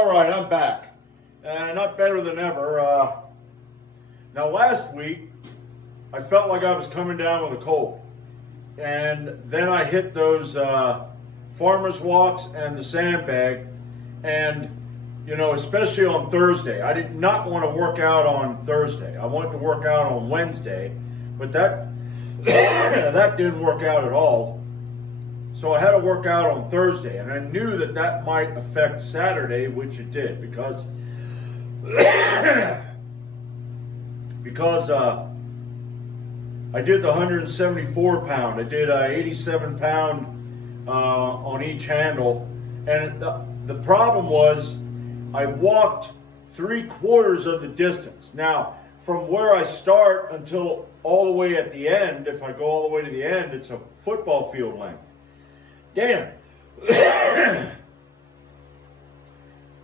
All right, I'm back. Not better than ever. Now, last week, I felt like I was coming down with a cold. And then I hit those farmer's walks and the sandbag. And, especially on Thursday. I did not want to work out on Thursday. I wanted to work out on Wednesday. But that, that didn't work out at all. So I had to work out on Thursday, and I knew that might affect Saturday, which it did, because I did the 174 pound. I did 87 pound on each handle, and the problem was I walked 3/4 of the distance. Now, from where I start until all the way at the end, if I go all the way to the end, it's a football field length. Damn.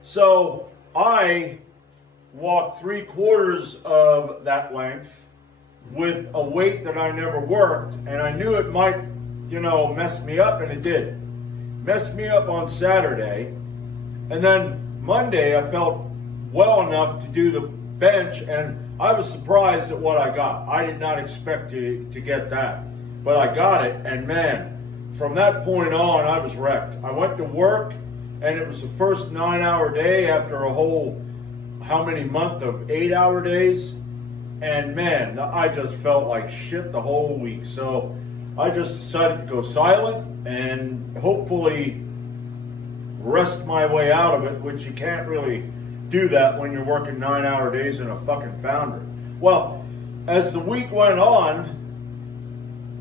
So I walked 3/4 of that length with a weight that I never worked, and I knew it might, mess me up, and it did. Messed me up on Saturday, and then Monday I felt well enough to do the bench, and I was surprised at what I got. I did not expect to get that, but I got it, and man, from that point on, I was wrecked. I went to work, and it was the first 9-hour day after a whole, how many month of 8-hour days? And man, I just felt like shit the whole week. So I just decided to go silent and hopefully rest my way out of it, which you can't really do that when you're working 9-hour days in a fucking foundry. Well, as the week went on,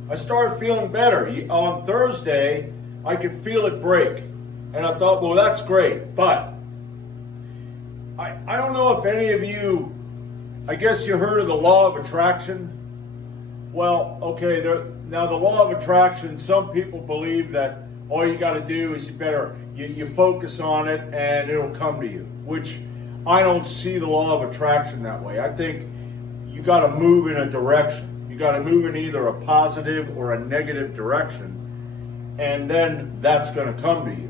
I started feeling better. On Thursday, I could feel it break. And I thought, well, that's great. But I don't know if any of you, I guess you heard of the law of attraction. Well, okay, now the law of attraction, some people believe that all you got to do is you focus on it and it'll come to you, which I don't see the law of attraction that way. I think you got to move in a direction. You got to move in either a positive or a negative direction, and then that's going to come to you.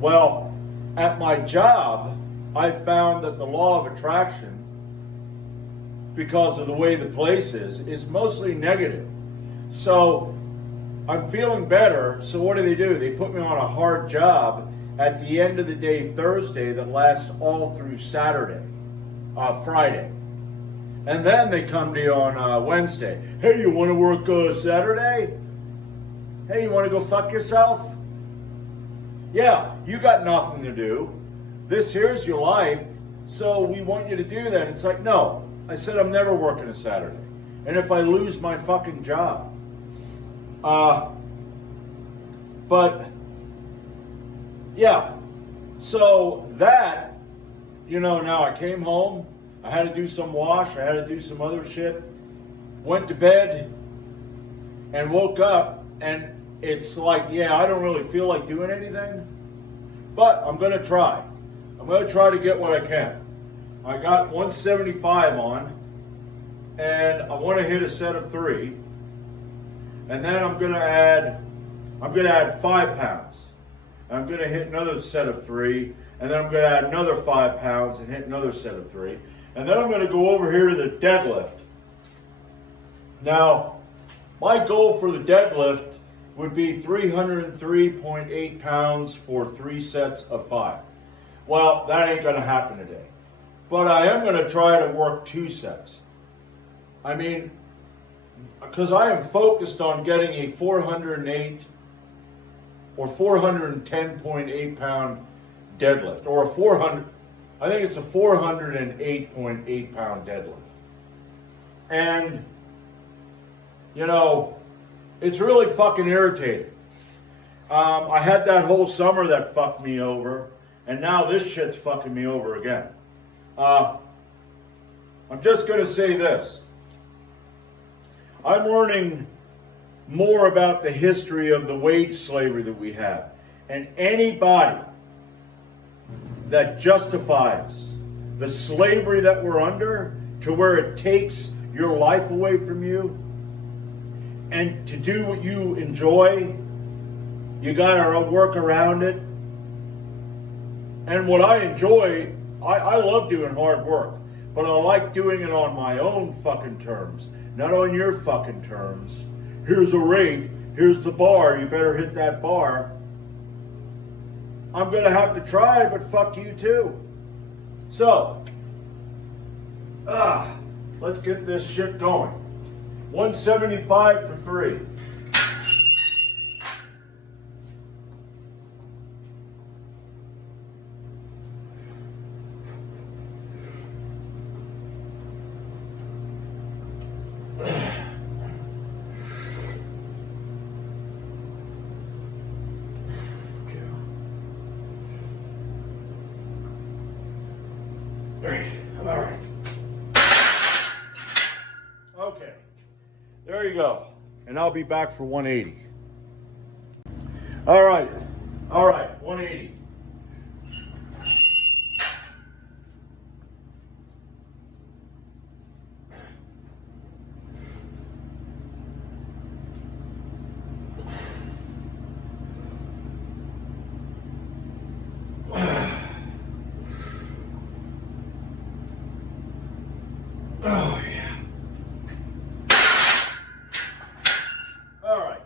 Well, at my job, I found that the law of attraction, because of the way the place is mostly negative. So I'm feeling better. So what do? They put me on a hard job at the end of the day, Thursday, that lasts all through Friday. And then they come to you on Wednesday. Hey, you want to work Saturday? Hey, you want to go fuck yourself? Yeah, you got nothing to do. This here's your life, so we want you to do that. It's like, no. I said I'm never working a Saturday. And if I lose my fucking job. But, yeah. So that, now I came home. I had to do some wash. I had to do some other shit. Went to bed and woke up, and it's like, I don't really feel like doing anything, but I'm going to try. I'm going to try to get what I can. I got 175 on, and I want to hit a set of 3, and then I'm going to add 5 pounds. I'm going to hit another set of 3, and then I'm going to add another 5 pounds and hit another set of 3. And then I'm going to go over here to the deadlift. Now, my goal for the deadlift would be 303.8 pounds for 3 sets of 5. Well, that ain't going to happen today. But I am going to try to work 2 sets. I mean, because I am focused on getting a 408 or 410.8 pound deadlift, or I think it's a 408.8 pound deadlift. And, it's really fucking irritating. I had that whole summer that fucked me over, and now this shit's fucking me over again. I'm just going to say this. I'm learning more about the history of the wage slavery that we have. And anybody that justifies the slavery that we're under to where it takes your life away from you and to do what you enjoy, you gotta work around it. And what I enjoy, I love doing hard work, but I like doing it on my own fucking terms, not on your fucking terms. Here's a rig, here's the bar, you better hit that bar. I'm gonna have to try, but fuck you too. So, let's get this shit going. 175 for 3. All right. Okay. There you go. And I'll be back for 180. All right. 180. Oh, yeah. All right.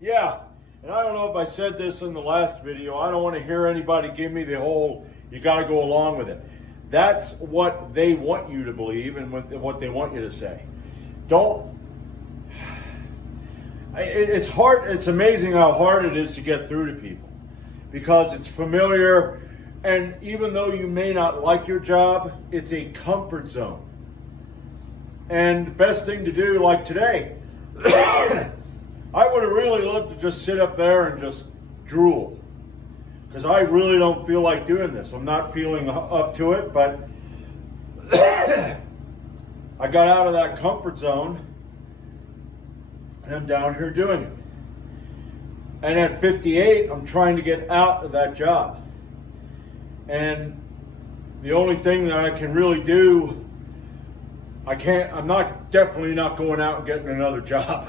Yeah, and I don't know if I said this in the last video. I don't want to hear anybody give me the whole, you got to go along with it. That's what they want you to believe and what they want you to say. It's hard. It's amazing how hard it is to get through to people because it's familiar. And even though you may not like your job, it's a comfort zone. And the best thing to do, like today, I would have really loved to just sit up there and just drool. Because I really don't feel like doing this. I'm not feeling up to it, but I got out of that comfort zone and I'm down here doing it. And at 58, I'm trying to get out of that job. And the only thing that I can really do, I'm definitely not going out and getting another job.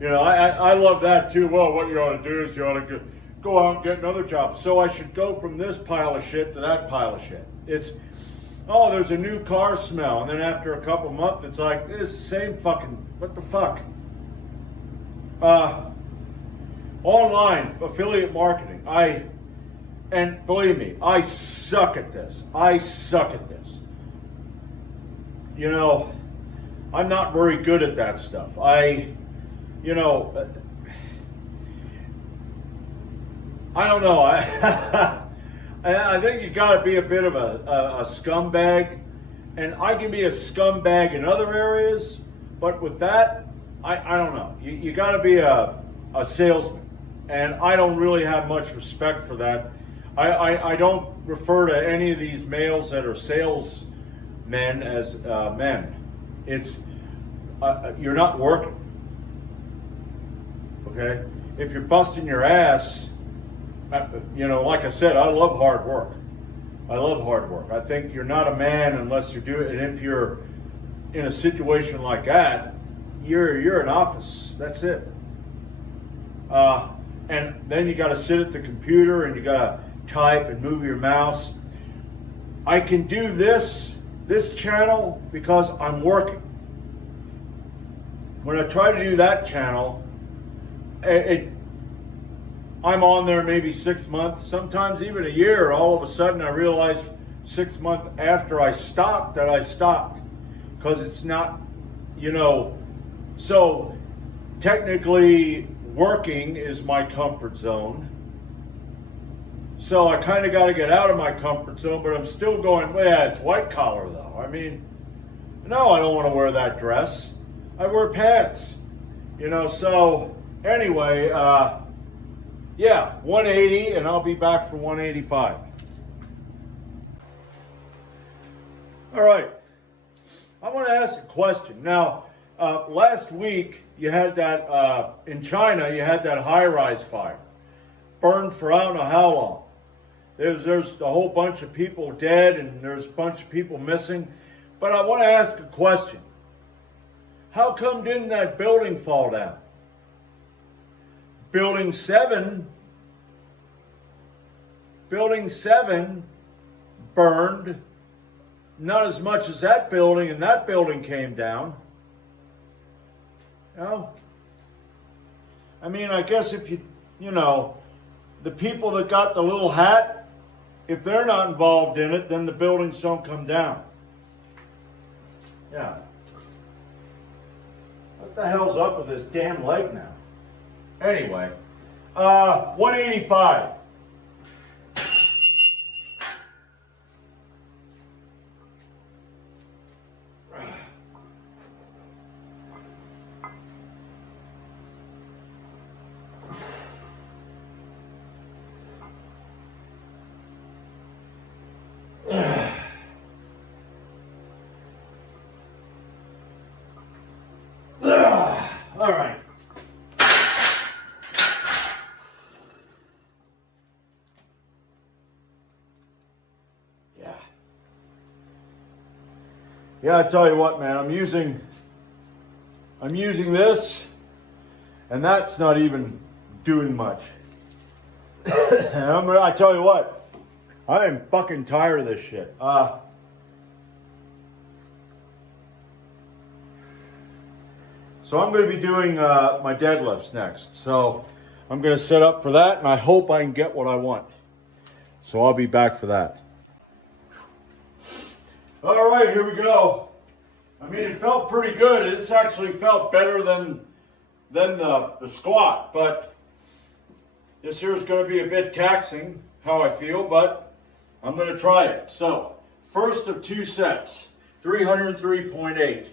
You know, I love that too. Well, what you ought to do is you ought to go out and get another job. So I should go from this pile of shit to that pile of shit. It's, oh, there's a new car smell. And then after a couple months, it's like, it's the same fucking, what the fuck? Online, affiliate marketing. And believe me, I suck at this. You know, I'm not very good at that stuff. I don't know. I think you got to be a bit of a scumbag. And I can be a scumbag in other areas. But with that, I don't know. You got to be a salesman. And I don't really have much respect for that. I don't refer to any of these males that are salesmen as men. It's, you're not working. Okay? If you're busting your ass, like I said, I love hard work. I think you're not a man unless you're doing it. And if you're in a situation like that, you're an office. That's it. And then you got to sit at the computer and you got to type and move your mouse. I can do this channel because I'm working. When I try to do that channel, I'm on there maybe 6 months, sometimes even a year. All of a sudden I realized 6 months after I stopped that I stopped because it's not, so technically working is my comfort zone. So I kind of got to get out of my comfort zone, but I'm still going, well, yeah, it's white collar though. I mean, no, I don't want to wear that dress. I wear pants, so anyway, 180 and I'll be back for 185. All right. I want to ask a question. Now, last week you had that, in China, you had that high-rise fire. Burned for I don't know how long. There's a whole bunch of people dead and there's a bunch of people missing. But I want to ask a question. How come didn't that building fall down? Building 7 Building 7 burned not as much as that building, and that building came down. You know? I mean, I guess if you know, the people that got the little hat, if they're not involved in it, then the buildings don't come down. Yeah. What the hell's up with this damn leg now? Anyway, 185. All right. Yeah, I tell you what, man, I'm using this, and that's not even doing much. I tell you what, I am fucking tired of this shit. So I'm going to be doing my deadlifts next. So I'm going to set up for that, and I hope I can get what I want. So I'll be back for that. All right, here we go. I mean, it felt pretty good. This actually felt better than the squat, but this here is going to be a bit taxing, how I feel, but I'm going to try it. So, first of 2 sets, 303.8.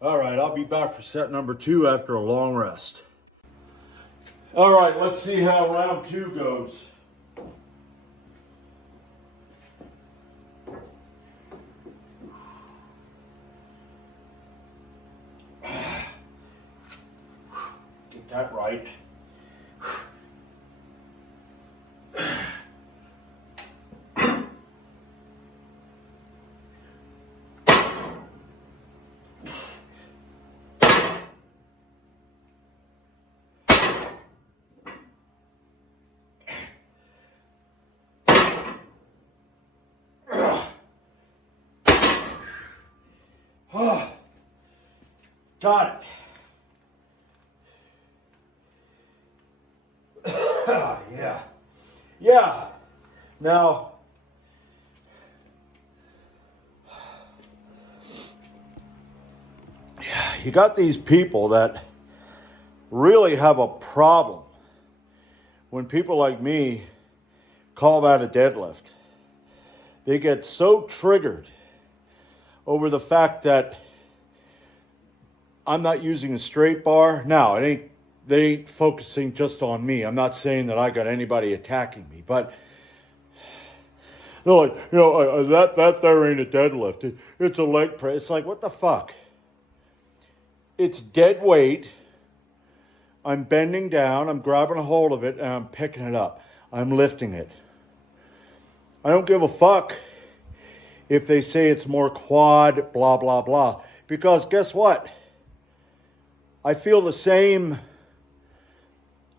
All right, I'll be back for set number 2 after a long rest. All right, let's see how round 2 goes. Get that right. Got it. Yeah. Now, you got these people that really have a problem when people like me call that a deadlift. They get so triggered over the fact that I'm not using a straight bar. Now, they ain't focusing just on me. I'm not saying that I got anybody attacking me, but they're like, that there ain't a deadlift. It's a leg press. It's like, what the fuck? It's dead weight. I'm bending down. I'm grabbing a hold of it, and I'm picking it up. I'm lifting it. I don't give a fuck if they say it's more quad, blah, blah, blah. Because guess what? I feel the same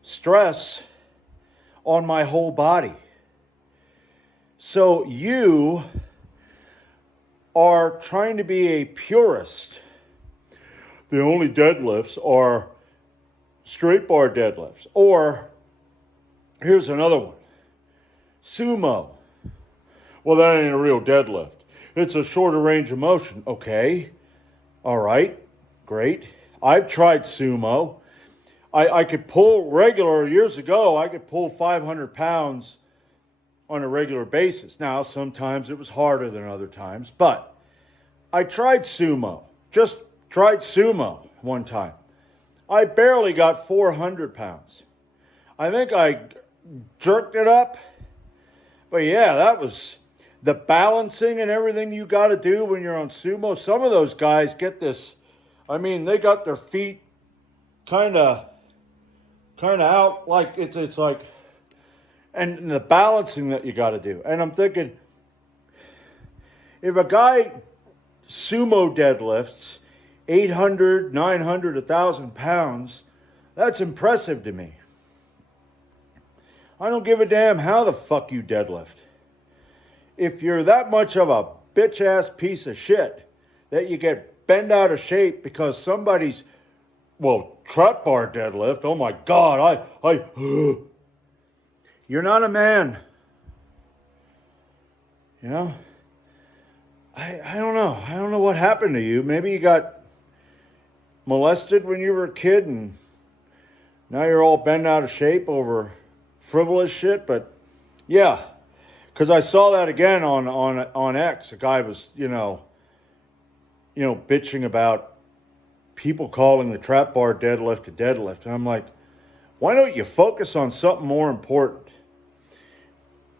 stress on my whole body. So you are trying to be a purist. The only deadlifts are straight bar deadlifts. Or, here's another one. Sumo. Well, that ain't a real deadlift. It's a shorter range of motion. Okay. All right. Great. I've tried sumo. I could pull regular, years ago, I could pull 500 pounds on a regular basis. Now, sometimes it was harder than other times, but I tried sumo. Just tried sumo one time. I barely got 400 pounds. I think I jerked it up. But yeah, the balancing and everything you got to do when you're on sumo. Some of those guys get this. I mean, they got their feet kind of out, like it's like, and the balancing that you got to do. And I'm thinking, if a guy sumo deadlifts 800, 900, 1,000 pounds, that's impressive to me. I don't give a damn how the fuck you deadlift. If you're that much of a bitch ass piece of shit that you get bent out of shape because somebody's, well, trap bar deadlift, oh my God, you're not a man. You know? I don't know. I don't know what happened to you. Maybe you got molested when you were a kid and now you're all bent out of shape over frivolous shit. But yeah, because I saw that again on X. A guy was, bitching about people calling the trap bar deadlift a deadlift. And I'm like, why don't you focus on something more important?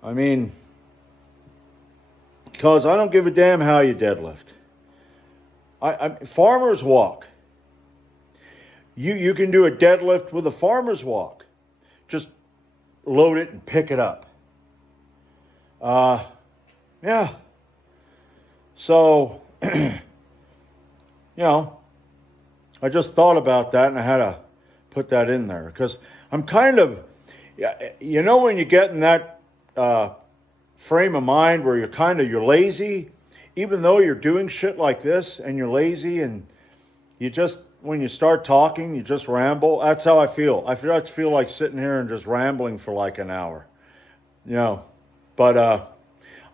I mean, because I don't give a damn how you deadlift. Farmer's walk. You can do a deadlift with a farmer's walk. Just load it and pick it up. Yeah. So, I just thought about that and I had to put that in there because I'm kind of, when you get in that frame of mind where you're lazy, even though you're doing shit like this and you're lazy and you just, when you start talking, you just ramble. That's how I feel. I feel like sitting here and just rambling for like an hour, but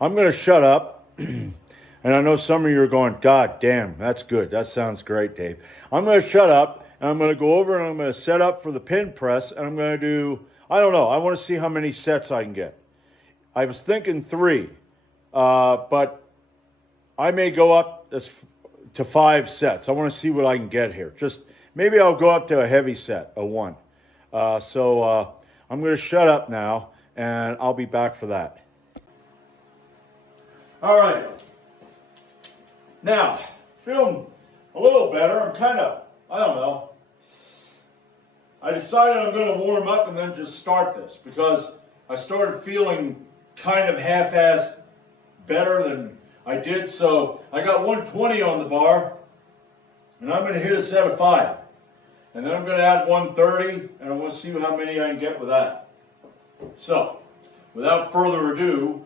I'm going to shut up. And I know some of you are going, God damn, that's good. That sounds great, Dave. I'm going to shut up and I'm going to go over and I'm going to set up for the pin press and I'm going to do, I don't know. I want to see how many sets I can get. I was thinking 3, but I may go up to 5 sets. I want to see what I can get here. Just maybe I'll go up to a heavy set, a 1. So I'm going to shut up now and I'll be back for that. All right. Now, feeling a little better. I'm kind of, I don't know. I decided I'm going to warm up and then just start this because I started feeling kind of half-assed better than I did. So I got 120 on the bar and I'm going to hit a set of 5. And then I'm going to add 130 and I want to see how many I can get with that. So, without further ado,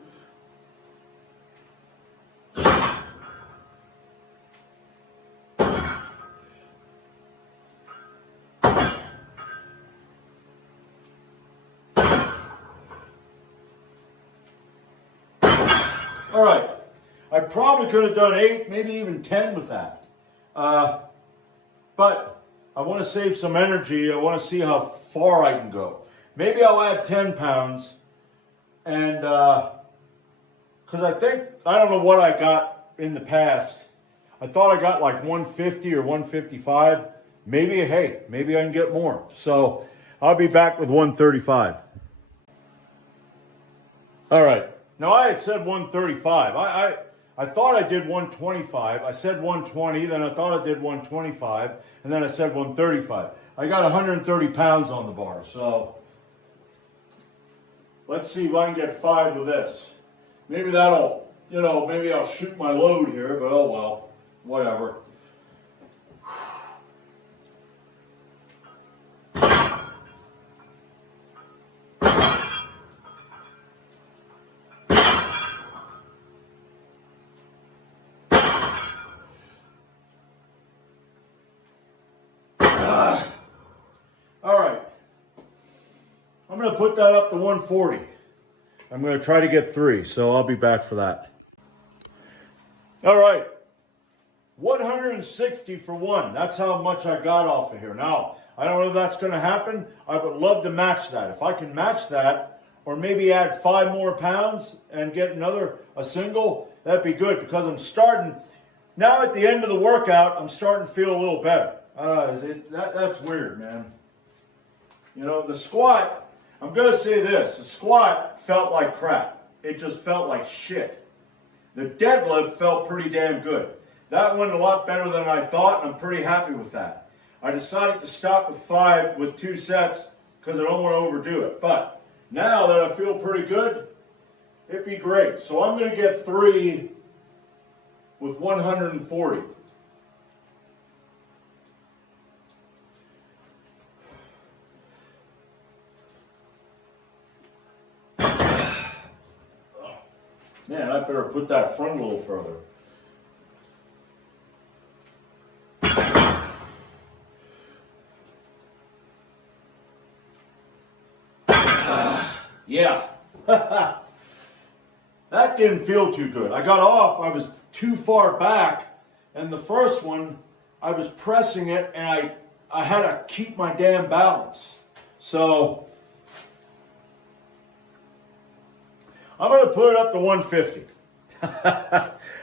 all right, I probably could have done 8, maybe even 10 with that. But I want to save some energy. I want to see how far I can go. Maybe I'll add 10 pounds. And because I don't know what I got in the past. I thought I got like 150 or 155. Maybe I can get more. So I'll be back with 135. All right. Now, I had said 135. I thought I did 125. I said 120, then I thought I did 125, and then I said 135. I got 130 pounds on the bar, so let's see if I can get 5 with this. Maybe that'll, maybe I'll shoot my load here, but oh well, whatever. All right, I'm going to put that up to 140. I'm going to try to get 3, so I'll be back for that. All right, 160 for 1. That's how much I got off of here. Now, I don't know if that's going to happen. I would love to match that. If I can match that, or maybe add 5 more pounds and get a single, that'd be good because I'm starting, now at the end of the workout, I'm starting to feel a little better. That's weird, man. The squat, I'm going to say this, the squat felt like crap. It just felt like shit. The deadlift felt pretty damn good. That went a lot better than I thought, and I'm pretty happy with that. I decided to stop with 2 sets because I don't want to overdo it. But now that I feel pretty good, it'd be great. So I'm going to get 3 with 140. Man, I better put that front a little further. Yeah. That didn't feel too good. I got off, I was too far back, and the first one, I was pressing it, and I had to keep my damn balance. So, I'm going to put it up to 150.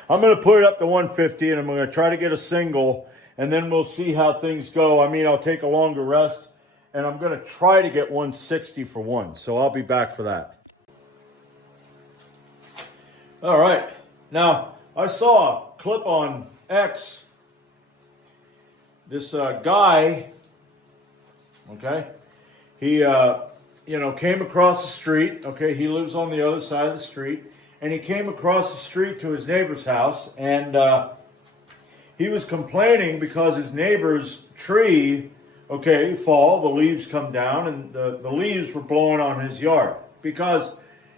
I'm going to put it up to 150, and I'm going to try to get a single, and then we'll see how things go. I mean, I'll take a longer rest, and I'm going to try to get 160 for 1. So I'll be back for that. All right. Now, I saw a clip on X. This guy, okay, he came across the street. Okay, he lives on the other side of the street, and he came across the street to his neighbor's house, and he was complaining because his neighbor's tree, okay, the leaves come down, and the leaves were blowing on his yard because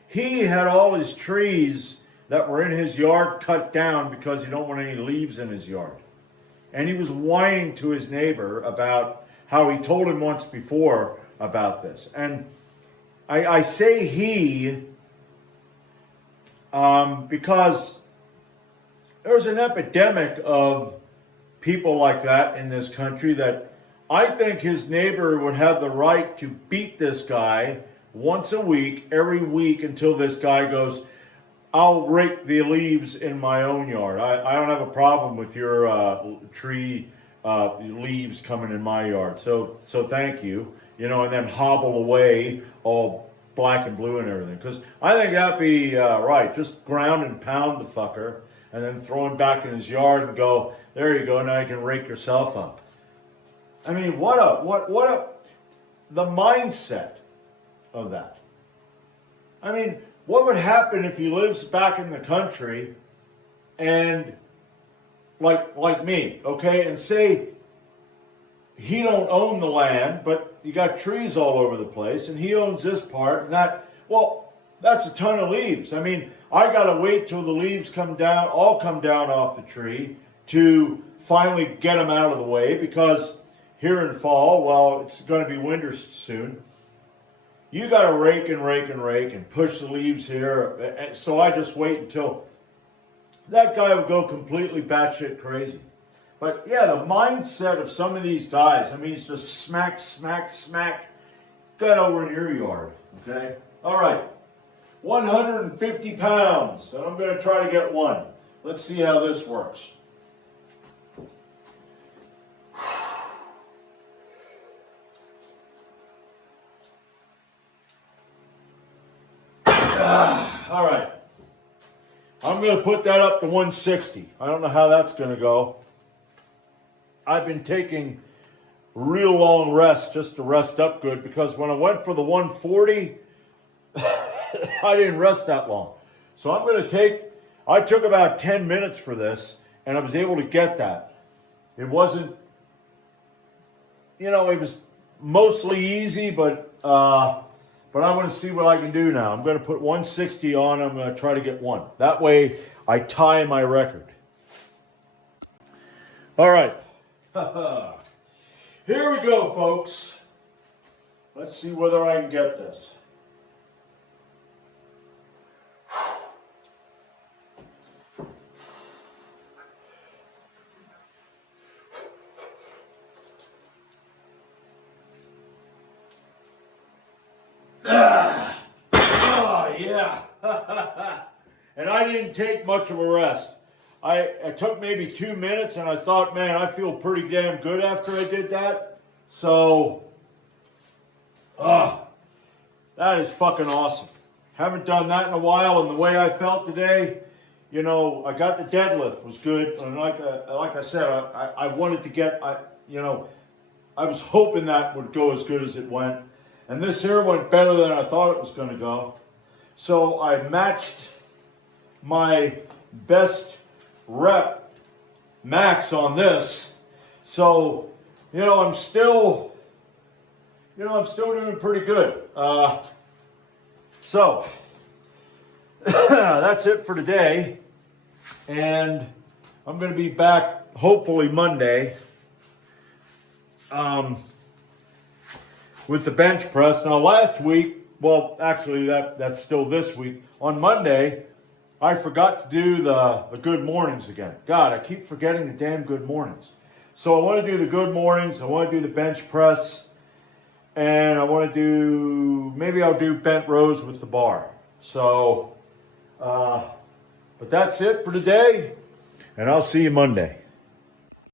he had all his trees that were in his yard cut down because he don't want any leaves in his yard. And he was whining to his neighbor about how he told him once before about this. And I say he because there's an epidemic of people like that in this country that I think his neighbor would have the right to beat this guy once a week, every week, until this guy goes, I'll rake the leaves in my own yard. I don't have a problem with your tree leaves coming in my yard. So thank you. And then hobble away all black and blue and everything. Because I think that'd be right. Just ground and pound the fucker and then throw him back in his yard and go, there you go, now you can rake yourself up. I mean, the mindset of that. I mean, what would happen if he lives back in the country and like me, okay, and say he don't own the land, but you got trees all over the place, and he owns this part, and that's a ton of leaves. I mean, I gotta wait till the leaves come down off the tree to finally get them out of the way, because here in fall, it's going to be winter soon. You got to rake and push the leaves here. And so I just wait until that guy would go completely batshit crazy. But yeah, the mindset of some of these guys, I mean, it's just smack, get over in your yard, okay? All right, 150 pounds, and I'm going to try to get 1. Let's see how this works. All right. I'm going to put that up to 160. I don't know how that's going to go. I've been taking real long rests just to rest up good, because when I went for the 140, I didn't rest that long. So I took about 10 minutes for this, and I was able to get that. It wasn't, it was mostly easy, but I want to see what I can do now. I'm going to put 160 on. I'm going to try to get 1. That way, I tie my record. All right. Here we go, folks. Let's see whether I can get this. Oh, yeah. And I didn't take much of a rest. I took maybe 2 minutes, and I thought, man, I feel pretty damn good after I did that. So, that is fucking awesome. Haven't done that in a while, and the way I felt today, you know, I got the deadlift was good, and like I said, I wanted to get, you know, I was hoping that would go as good as it went, and this here went better than I thought it was going to go. So I matched my best rep max on this. So, you know, I'm still doing pretty good. So that's it for today, and I'm going to be back hopefully Monday with the bench press. Now last week, well actually that's still this week, on Monday I forgot to do the good mornings again. God, I keep forgetting the damn good mornings. So I want to do the good mornings, I want to do the bench press, and I want to do, maybe I'll do bent rows with the bar. So, but that's it for today, and I'll see you Monday.